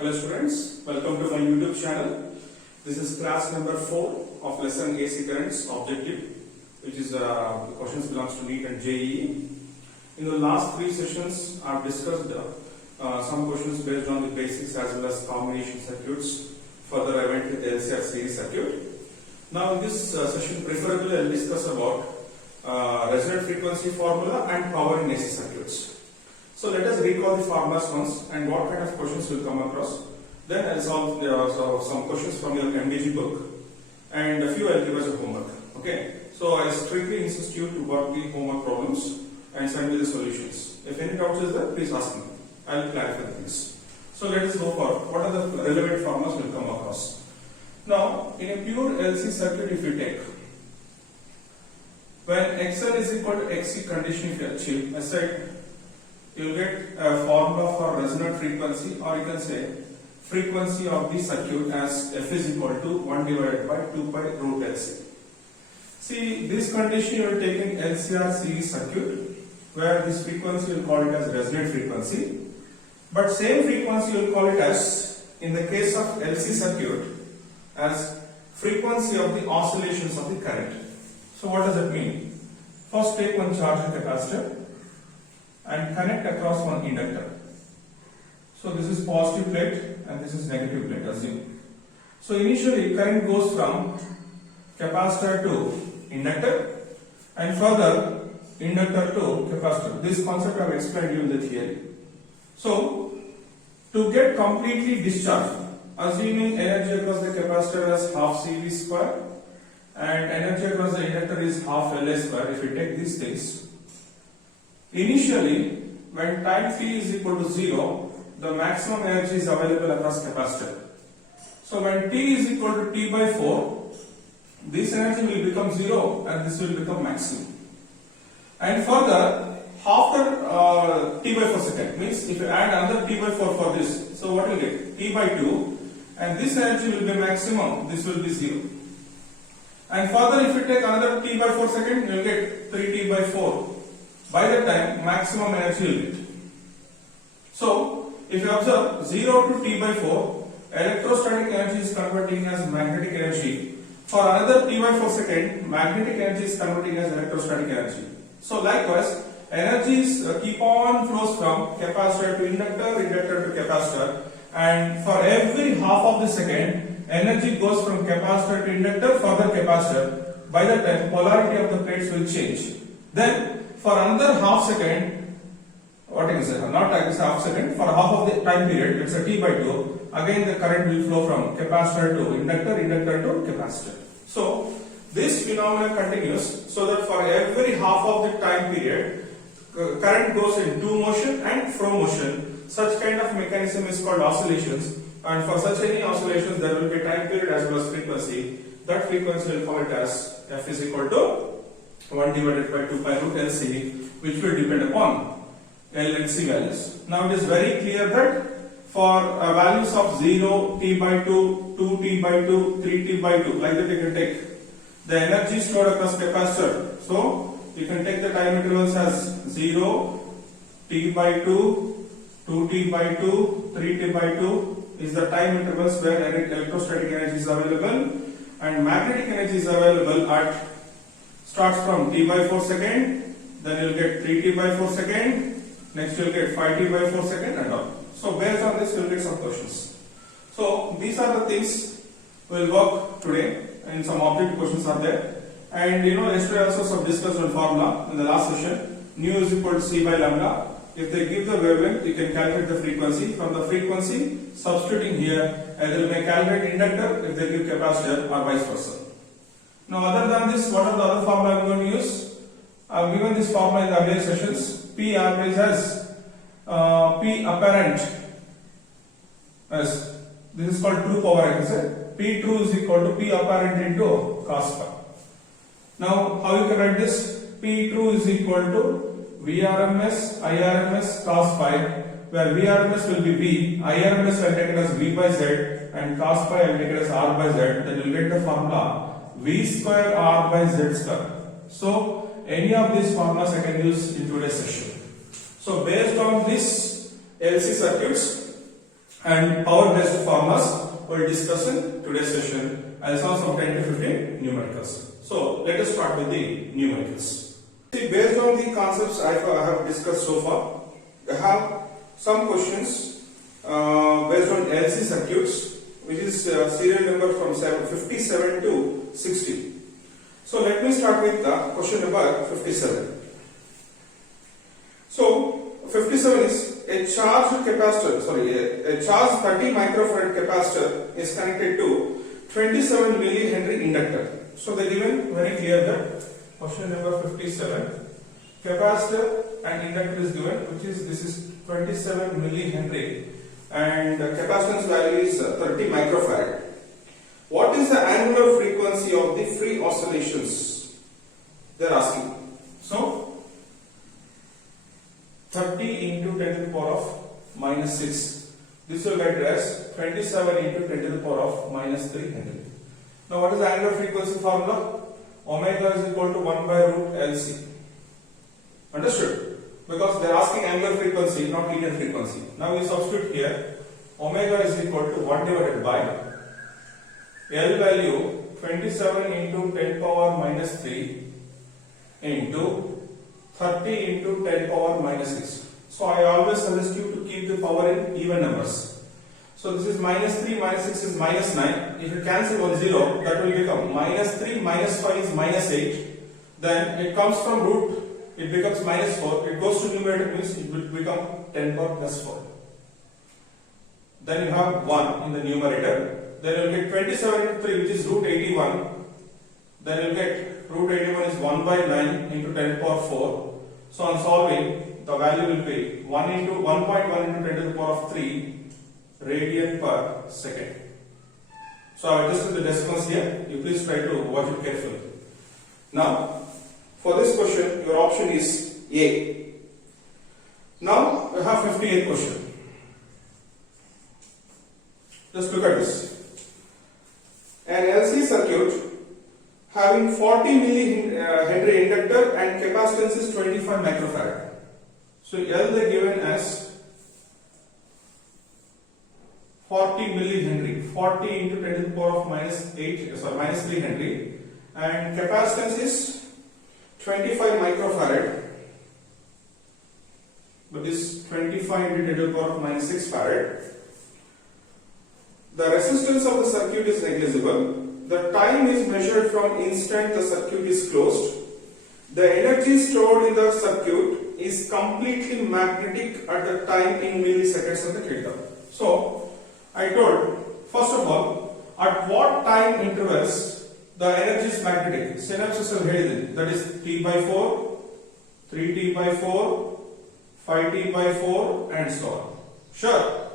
Hello students, welcome to my YouTube channel. This is class number 4 of lesson AC currents objective, which is the questions belongs to NEET and JEE. In the last 3 sessions I have discussed some questions based on the basics as well as combination circuits. Further I went with the LCR series circuit. Now in this session preferably I will discuss about resonant frequency formula and power in AC circuits. So let us recall the formulas once and what kind of questions will come across. Then I will solve some questions from your MDG book and a few I will give as a homework. Okay. So I strictly insist you to work the homework problems and send me the solutions. If any doubts is there, please ask me. I will clarify the things. So let us go for what are the relevant formulas will come across. Now in a pure LC circuit, if you take when XL is equal to XC condition, if you achieve, I said you will get a formula for resonant frequency, or you can say frequency of the circuit as F is equal to 1 divided by 2 pi root LC. See, this condition you will take in LCR series circuit, where this frequency you will call it as resonant frequency, but same frequency you will call it as, in the case of LC circuit, as frequency of the oscillations of the current. So what does that mean? First take one charged capacitor and connect across one inductor. So this is positive plate and this is negative plate, assume. So initially current goes from capacitor to inductor and further inductor to capacitor. This concept I have explained you in the theory. So to get completely discharged, assuming energy across the capacitor as half CV square and energy across the inductor is half LA square, if you take these things, initially when time t is equal to 0, the maximum energy is available across capacitor. So when t is equal to t by 4, this energy will become 0 and this will become maximum. And further, after t by 4 second, means if you add another t by 4 for this, so what will you get? T by 2, and this energy will be maximum, this will be 0. And further if you take another t by 4 second, you will get 3t by 4. By that time, maximum energy will get. So, if you observe 0 to t by 4, electrostatic energy is converting as magnetic energy. For another t by 4 second, magnetic energy is converting as electrostatic energy. So, likewise, energies keep on flows from capacitor to inductor, inductor to capacitor, and for every half of the second, energy goes from capacitor to inductor, further capacitor. By that time, polarity of the plates will change. Then, for another half second, what is it? Not like this half second, for half of the time period, it's a t by 2, again the current will flow from capacitor to inductor, inductor to capacitor. So, this phenomena continues, so that for every half of the time period, current goes in to motion and from motion. Such kind of mechanism is called oscillations, and for such any oscillations there will be time period as well as frequency. That frequency will call it as F is equal to 1 divided by 2 pi root LC, which will depend upon L and C values. Now it is very clear that for values of 0, t by 2, 2t by 2, 3t by 2, like that you can take the energy stored across capacitor. So you can take the time intervals as 0, t by 2, 2t by 2, 3t by 2 is the time intervals where electrostatic energy is available, and magnetic energy is available at starts from t by 4 second, then you will get 3t by 4 second, next you will get 5t by 4 second and all. So based on this you will get some questions. So these are the things we will work today, and some objective questions are there. And yesterday also some discussed on formula in the last session, nu is equal to c by lambda. If they give the wavelength, you can calculate the frequency. From the frequency, substituting here, either you may calculate inductor if they give capacitor or vice versa. Now other than this, what are the other formula I am going to use? I have given this formula in the earlier sessions. P average as P apparent as, this is called true power, I can say. P true is equal to P apparent into cos phi. Now how you can write this? P true is equal to Vrms Irms cos phi, where Vrms will be V, Irms I will take it as V by Z, and cos phi I will take it as R by Z. Then you will get the formula V square R by Z square. So any of these formulas I can use in today's session. So based on this LC circuits, and power based formulas we'll discuss in today's session. I'll solve some 10 to 15 numericals. So let us start with the numericals. See, based on the concepts I have discussed so far, I have some questions based on LC circuits, which is serial number from 57 to 60. So let me start with the question number 57. So 57 is a charged capacitor, a charged 30 microfarad capacitor is connected to 27 millihenry inductor. So they given very clear that question number 57, capacitor and inductor is given, which is this is 27 millihenry and the capacitance value is 30 microfarad. What is the angular frequency of the free oscillations? They are asking. So 30 into 10 to the power of minus 6. This will get as 27 into 10 to the power of minus 3 Henry. Now what is the angular frequency formula? Omega is equal to 1 by root LC. Understood? Because they are asking angular frequency, not linear frequency. Now we substitute here. Omega is equal to 1 divided by L value 27 into 10 power minus 3 into 30 into 10 power minus 6. So I always suggest you to keep the power in even numbers. So this is minus 3 minus 6 is minus 9. If you cancel 1 0, that will become minus 3 minus 5 is minus 8. Then it comes from root, it becomes minus 4. It goes to numerator, means it will become 10 power plus 4. Then you have 1 in the numerator. Then you will get 27 into 3, which is root 81. Then you will get root 81 is 1 by 9 into 10 power 4. So on solving, the value will be 1 into 1.1 into 10 to the power of 3 radian per second. So I adjusted the decimals here. You please try to watch it carefully. Now, for this question, your option is A. Now we have 58th question. Just look at this. An LC circuit having 40 millihenry inductor and capacitance is 25 microfarad. So L they given as 40 millihenry, 40 into 10 to the power of minus 3 Henry, and capacitance is 25 microfarad, but this 25 into 10 to the power of minus 6 farad. The resistance of the circuit is negligible. The time is measured from instant the circuit is closed. The energy stored in the circuit is completely magnetic at the time in milliseconds of the Kirchhoff. So, I told, first of all, at what time intervals the energy is magnetic? Synapses are held, that is T by 4, 3T by 4, 5T by 4 and so on. Sure.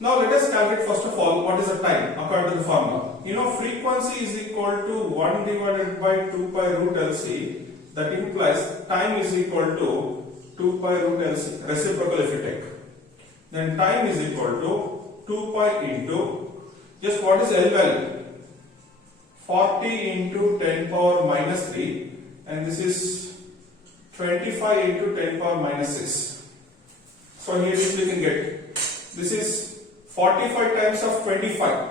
Now let us calculate first of all what is the time according to the formula. You know, frequency is equal to 1 divided by 2 pi root LC. That implies time is equal to 2 pi root LC, reciprocal if you take. Then time is equal to 2 pi into, just what is L value? 40 into 10 power minus 3, and this is 25 into 10 power minus 6. So here we can get, this is 45 times of 25.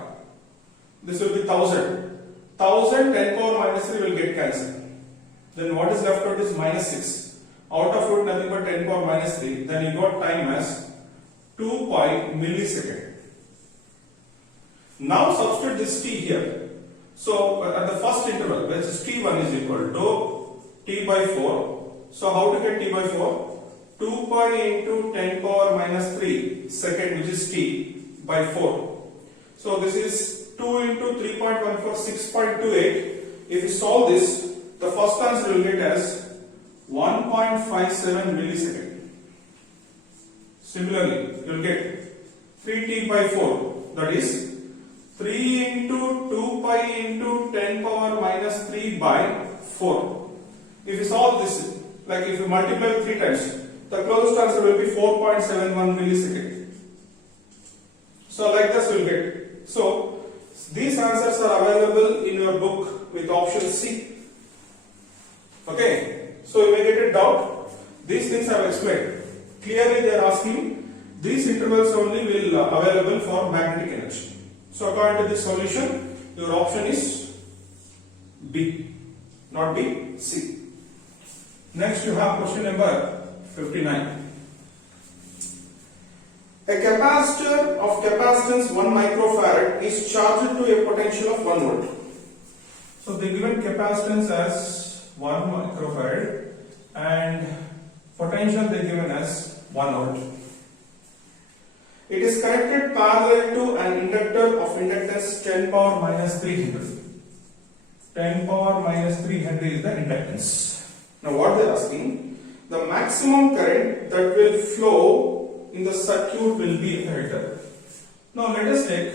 This will be 1000. 1000 10 power minus 3 will get cancelled. Then what is left out is minus 6. Out of root nothing but 10 power minus 3. Then you got time as 2 pi millisecond. Now substitute this t here. So at the first interval, which is t1 is equal to t by 4. So how to get t by 4? 2 pi into 10 power minus 3 second, which is t by 4. So this is 2 into 3.14, 6.28. If you solve this, the first answer you will get as 1.57 millisecond. Similarly, you will get 3t by 4, that is 3 into 2 pi into 10 power minus 3 by 4. If you solve this, like if you multiply 3 times, the closest answer will be 4.71 millisecond. So like this you will get. So these answers are available in your book with option C. Okay. So you may get a doubt. These things I have explained. Clearly they are asking These intervals only will available for magnetic energy. So according to this solution, your option is B, not B, C. Next you have question number 59. A capacitor of capacitance 1 microfarad is charged to a potential of 1 volt. So the given capacitance as 1 microfarad and potential they given as 1 volt. It is connected parallel to an inductor of inductance 10 power minus 3 Henry. 10 power minus 3 Henry is the inductance. Now what they are asking, the maximum current that will flow in the circuit will be greater. Now let us take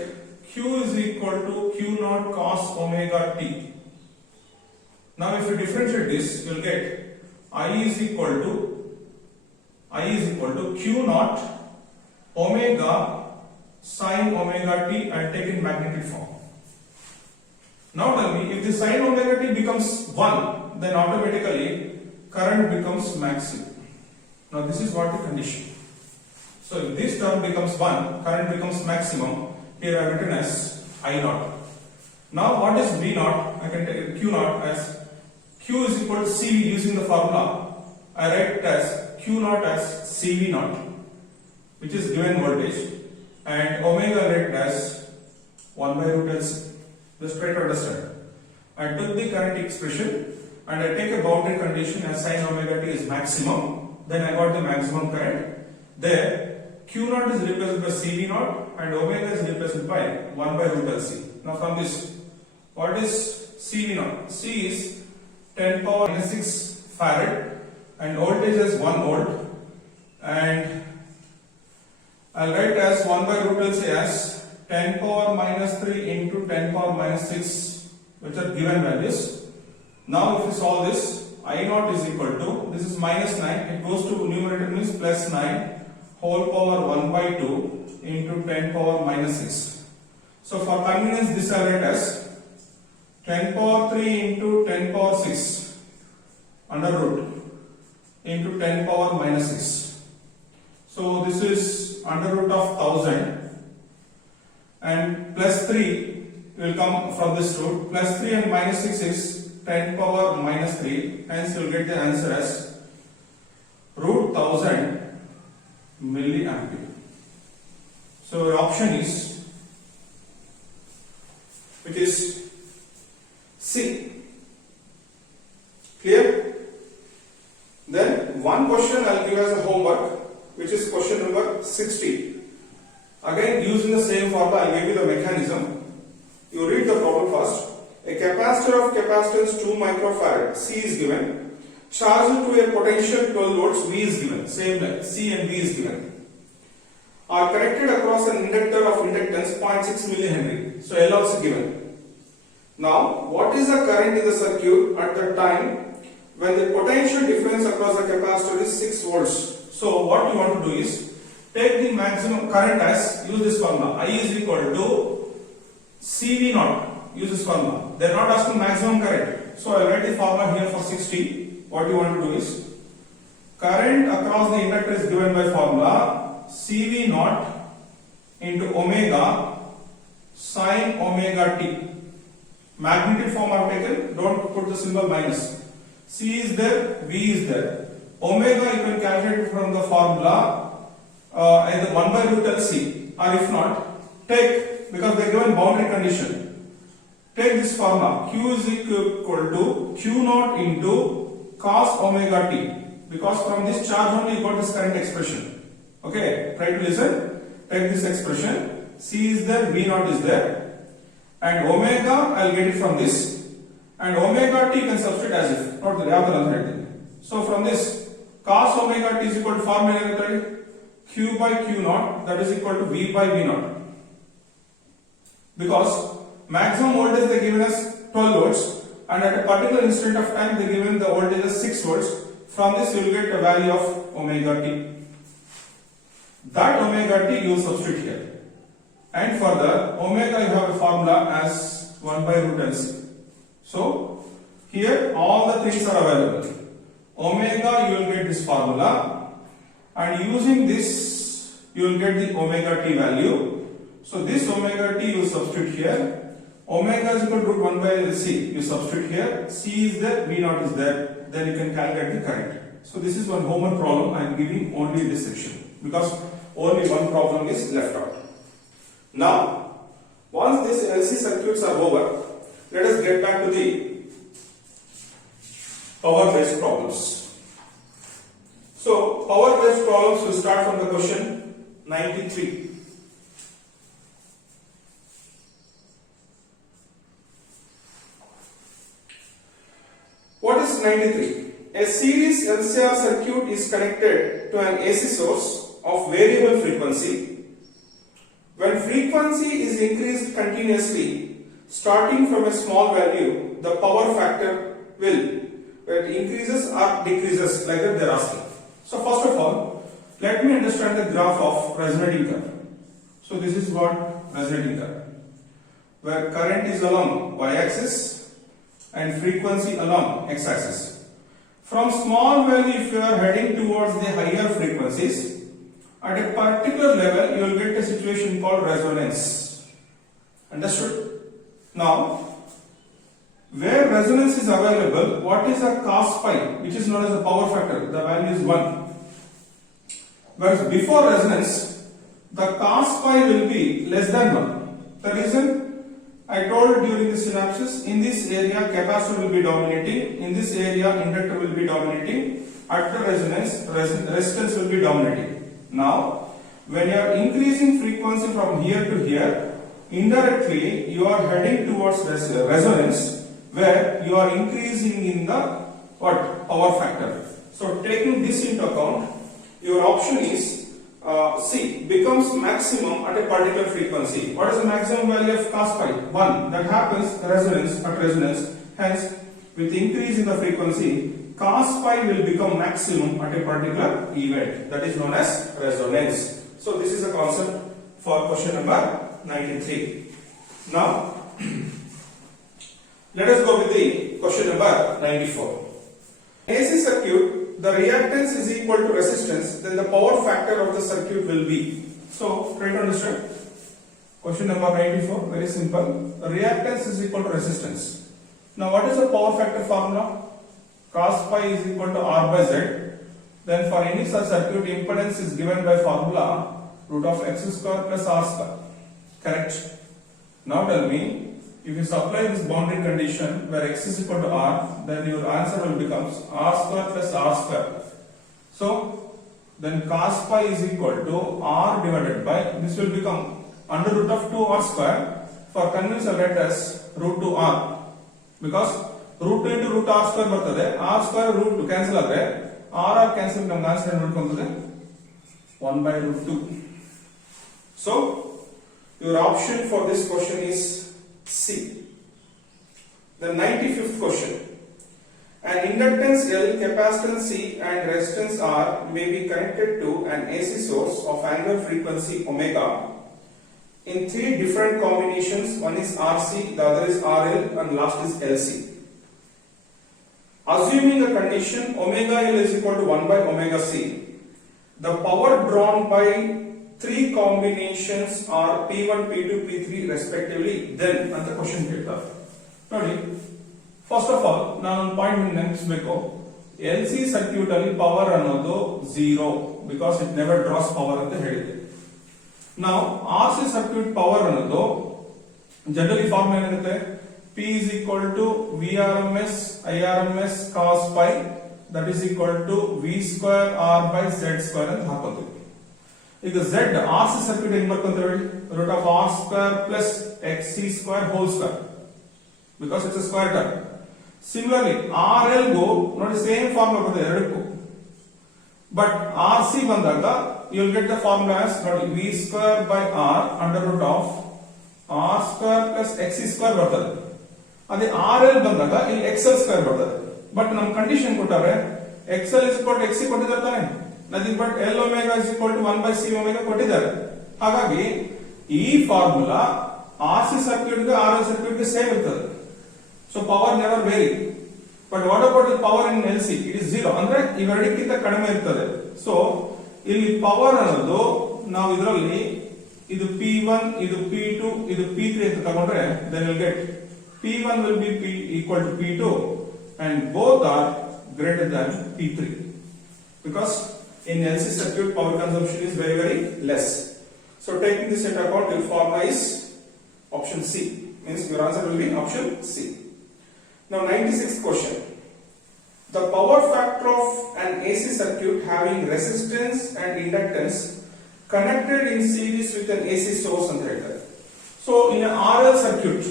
Q is equal to Q naught cos omega t. Now if you differentiate this, you will get I is equal to Q naught omega sin omega t and take in magnetic form. Now tell me, if the sin omega t becomes 1, then automatically current becomes maximum. Now this is what the condition. So if this term becomes 1, current becomes maximum. Here I have written as I naught. Now what is V naught? I can take Q naught as Q is equal to CV using the formula. I write it as Q naught as CV naught, which is given voltage, and omega rate as 1 by root L C. Just try to understand. I took the current expression and I take a boundary condition as sin omega t is maximum. Then I got the maximum current. There, Q naught is replaced by CV naught and omega is replaced by 1 by root L C. Now from this, what is CV naught? C is 10 power minus 6 farad and voltage is 1 volt, and I'll write as 1 by root L C as 10 power minus 3 into 10 power minus 6, which are given values. Now if you solve this, I naught is equal to, this is minus 9, it goes to numerator means plus 9 whole power 1 by 2 into 10 power minus 6. So for convenience this I write as 10 power 3 into 10 power 6 under root into 10 power minus 6. So this is under root of 1000 and plus 3 will come from this root. Plus 3 and minus 6 is 10 power minus 3, hence you will get the answer as root 1000 milliampere. So your option is, which is C. Clear? Then one question I will give as a homework, which is question number 60. Again using the same formula, I will give you the mechanism. You read the problem first. A capacitor of capacitance 2 microfarad, C is given, charged to a potential 12 volts, V is given, same like C and V is given, are connected across an inductor of inductance 0.6 millihenry. So L also given. Now what is the current in the circuit at the time when the potential difference across the capacitor is 6 volts? So what you want to do is take the maximum current as, use this formula, I is equal to CV naught, use this formula. They are not asking maximum current. So I will write the formula here for 60. What you want to do is, current across the inductor is given by formula CV naught into omega sin omega t. Magnitude form I have taken, don't put the symbol minus. C is there, V is there. Omega you can calculate from the formula either 1 by root L C, or if not, take, because they are given boundary condition, take this formula Q is equal to Q naught into cos omega t, because from this charge only you got this current expression. Okay, try to listen. Take this expression, C is there, V naught is there, and omega I will get it from this, and omega t can substitute as if, not the other thing. So from this, cos omega t is equal to formula Q by Q naught, that is equal to V by V naught. Because maximum voltage they given us 12 volts, and at a particular instant of time they given the voltage as 6 volts. From this you will get a value of omega t. That omega t you will substitute here, and for the omega you have a formula as 1 by root L C. So here all the things are available. Omega you will get this formula, and using this you will get the omega t value. So this omega t you substitute here. Omega is equal to root 1 by c. You substitute here. C is there, V naught is there. Then you can calculate the current. So this is one homework problem I am giving only in this section because only one problem is left out. Now, once these LC circuits are over, let us get back to the power based problems. So, power based problems will start from the question 93. What is 93? A series LCR circuit is connected to an AC source of variable frequency. When frequency is increased continuously, starting from a small value, the power factor will, whether it increases or decreases, like that they are asking. So first of all, let me understand the graph of resonating curve. So this is what resonating curve, where current is along y-axis and frequency along x-axis. From small value, if you are heading towards the higher frequencies, at a particular level, you will get a situation called resonance. Understood? Now, where resonance is available, what is a cos pi, which is known as a power factor? The value is 1. Whereas before resonance, the cos pi will be less than 1. The reason? I told during the synopsis, in this area capacitor will be dominating, in this area inductor will be dominating, at the resonance resistance will be dominating. Now, when you are increasing frequency from here to here, indirectly you are heading towards resonance, where you are increasing in the what? Power factor. So taking this into account, your option is C becomes maximum at a particular frequency. What is the maximum value of cos pi? 1. That happens at resonance. Hence, with increase in the frequency, cos pi will become maximum at a particular event. That is known as resonance. So this is a concept for question number 93. Now, let us go with the question number 94. AC circuit, the reactance is equal to resistance, then the power factor of the circuit will be. So, try to understand. Question number 94, very simple. The reactance is equal to resistance. Now, what is the power factor formula? Cos pi is equal to R by Z. Then for any such circuit, impedance is given by formula root of x square plus R square. Correct? Now tell me, if you supply this boundary condition where x is equal to R, then your answer will become R square plus R square. So, then cos pi is equal to R divided by, this will become under root of 2R square. For convenience, let us root 2R. Because root 2 into root R square bರ್ತದೆ, R square root 2 cancel ಆದರೆ, R cancel ನಮಗೆ answer ಏನು ಬರ್ತದೆ? 1 by root 2. So, your option for this question is C. The 95th question. An inductance L, capacitance C and resistance R may be connected to an AC source of angular frequency omega in 3 different combinations. One is RC, the other is RL and last is LC. Assuming a condition omega L is equal to 1 by omega C, the power drawn by 3 combinations are P1, P2, P3 respectively, then and the question ಕೇಳ್ತಾರೆ ನೋಡಿ. First of all ನಾನು ಒಂದು point ನೆನಪಿಸಬೇಕು. LC circuit ಅಲ್ಲಿ power ಅನ್ನೋದು 0 because it never draws power ಅಂತ ಹೇಳಿದೆ. ನಾವು RC circuit power ಅನ್ನೋದು ಜನರಲಿ ಫಾರ್ಮ್ ಏನಿರುತ್ತೆ? P is equal to VRMS IRMS cos pi, that is equal to V square R by Z square ಅಂತ ಹಾಕೋತೀವಿ. ಈಗ Z RC circuit ಹೆಂಗ್ ಬರ್ಕೊಂತ ಹೇಳಿ? Root of R square plus XC square whole square, because it's a square term. Similarly, RL go ನೋಡಿ same formula ಬರ್ತದೆ ಎರಡಕ್ಕೂ. But RC ಬಂದಾಗ you will get the formula as ನೋಡಿ V square by R under root of R square plus XC square ಬರ್ತದೆ. ಅದೇ RL ಬಂದಾಗ ಇಲ್ಲಿ XL square ಬರ್ತದೆ. ಬಟ್ ನಮ್ condition ಕೊಟ್ಟಾರೆ XL is equal to XC ಕೊಟ್ಟಿದ್ದಾರೆ ತಾನೆ, nothing but L omega is equal to 1 by C omega ಕೊಟ್ಟಿದ್ದಾರೆ. ಹಾಗಾಗಿ ಈ ಫಾರ್ಮುಲಾ RC ಸರ್ಕ್ಯೂಟ್ ಗೆ RL ಸರ್ಕ್ಯೂಟ್ ಗೆ ಸೇಮ್ ಇರ್ತದೆ. So power never vary. But what about the power in LC? It is 0, ಅಂದ್ರೆ ಇವೆರಡಕ್ಕಿಂತ ಕಡಿಮೆ ಇರ್ತದೆ. ಸೊ ಇಲ್ಲಿ ಪವರ್ ಅನ್ನೋದು ನಾವು ಇದರಲ್ಲಿ ಇದು P1 ಇದು P2 ಇದು P3 ಅಂತ ತಗೊಂಡ್ರೆ then we'll get P1 will be equal to P2 and both are greater than P3 because in LC circuit power consumption is very less. So taking this into account, your formula is option C, means your answer will be option C. Now 96th question. The power factor of an AC circuit having resistance and inductance connected in series with an AC source and director. So in an RL circuit,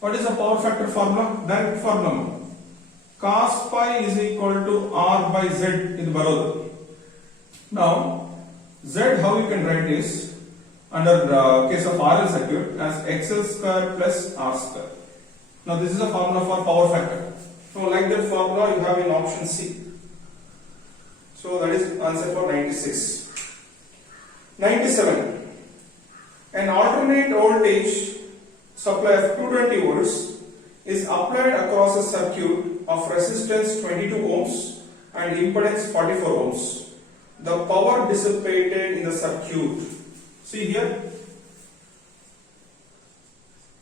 what is the power factor formula? Direct formula. Cos pi is equal to R by Z in Baroda. Now Z, how you can write this under the case of RL circuit as XL square plus R square. Now this is a formula for power factor. So like that formula you have in option C. So that is answer for 96. 97. An alternate voltage supply of 220 volts is applied across a circuit of resistance 22 ohms and impedance 44 ohms. The power dissipated in the circuit. See here.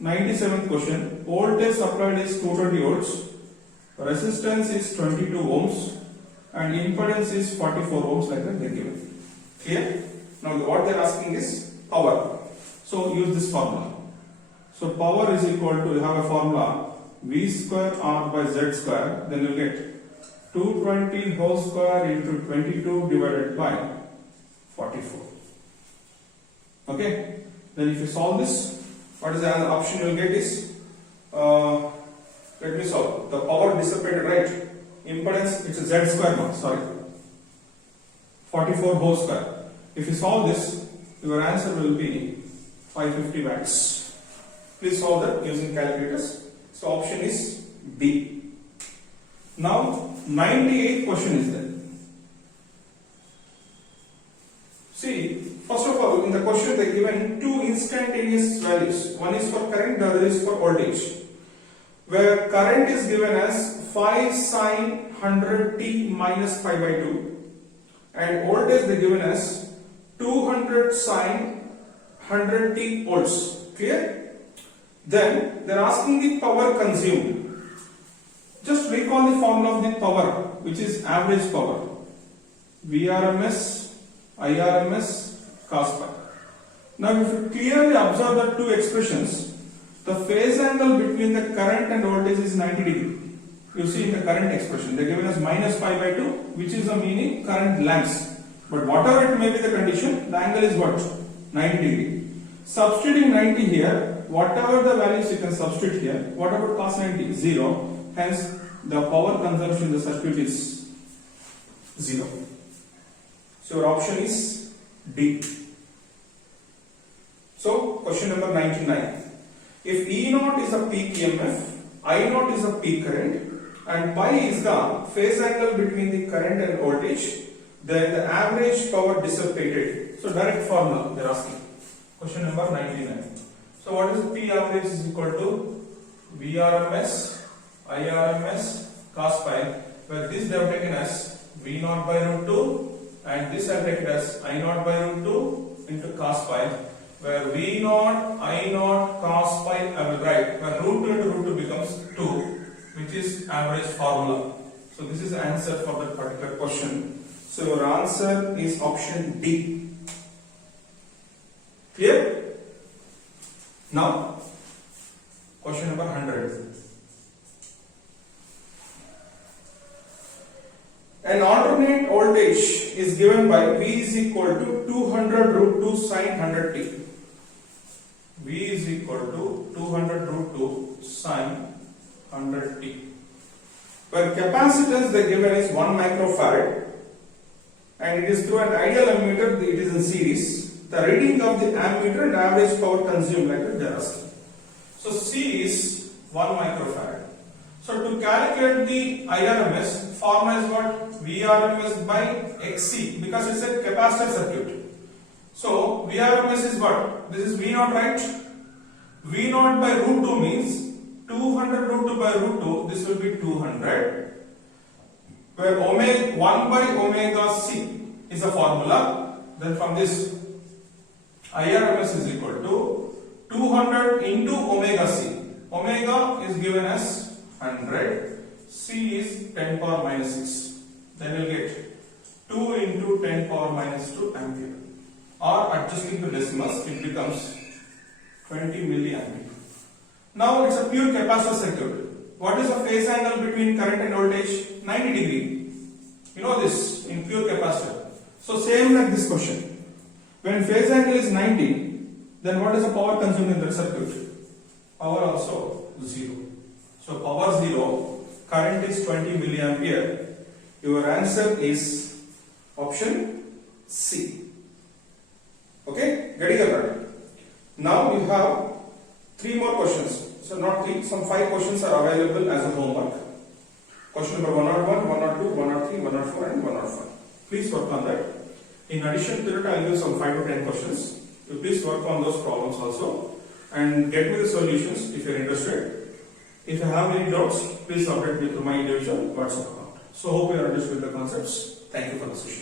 97th question. Voltage supplied is 220 volts. Resistance is 22 ohms and impedance is 44 ohms like that they given. Clear? Now what they are asking is power. So use this formula. So power is equal to, you have a formula V square R by Z square, then you get 220 whole square into 22 divided by 44. Okay? Then if you solve this, what is the option you will get is, let me solve. The power dissipated, right? Impedance, it's a Z square now, sorry. 44 whole square. If you solve this, your answer will be 550 watts. Please solve that using calculators. So option is B. Now 98th question is there. See, first of all, in the question they given two instantaneous values. One is for current, the other is for voltage. Where current is given as 5 sine 100t minus pi by 2 and voltage they given as 200 sine 100t volts. Clear? Then they are asking the power consumed. Just recall the formula of the power, which is average power. Vrms, Irms, cos pi. Now if you clearly observe the two expressions, the phase angle between the current and voltage is 90 degree. You see in the current expression, they are given as minus pi by 2, which is the meaning current lags. But whatever it may be the condition, the angle is what? 90 degree. Substituting 90 here, whatever the values you can substitute here, what about cos 90? 0. Hence, the power consumption in the circuit is 0. So your option is D. So, question number 99. If E0 is a peak EMF, I0 is a peak current, and pi is the phase angle between the current and voltage, then the average power dissipated. So, direct formula they are asking. Question number 99. So, what is P average is equal to Vrms, Irms, cos pi, where this they have taken as V0 by root 2 and this I have taken as I0 by root 2 into cos pi, where V0, I0, cos pi I will write, where root 2 into root 2 becomes 2, which is average formula. So this is the answer for that particular question. So your answer is option D. Clear? Now, question number 100. An alternate voltage is given by V is equal to 200 root 2 sine 100t. V is equal to 200 root 2 sine 100t. Where capacitance they given is 1 microfarad and it is through an ideal ammeter, it is in series. The reading of the ammeter and average power consumed like that they are asking. So C is 1 microfarad. So to calculate the IRMS, formula is what? Vrms by Xc, because it's a capacitor circuit. So Vrms is what? This is V0, right? V0 by root 2 means 200 root 2 by root 2, this will be 200. Where omega 1 by omega c is a formula. Then from this IRMS is equal to 200 into omega c. Omega is given as 100, c is 10 power minus 6. Then we'll get 2 into 10 power minus 2 ampere. Or adjusting to decimals, it becomes 20 milliampere. Now it's a pure capacitor circuit. What is the phase angle between current and voltage? 90 degree. You know this in pure capacitor. So same like this question. When phase angle is 90, then what is the power consumed in that circuit? Power also 0. So power 0, current is 20 milliampere. Your answer is option C. Okay, getting it right. Now you have 3 more questions. So not 3, some 5 questions are available as a homework. Question number 101, 102, 103, 104 and 105. Please work on that. In addition to that, I will give some 5 to 10 questions. You please work on those problems also and get me the solutions if you are interested. If you have any doubts, please update me through my individual WhatsApp account. So hope you understood the concepts. Thank you for the session.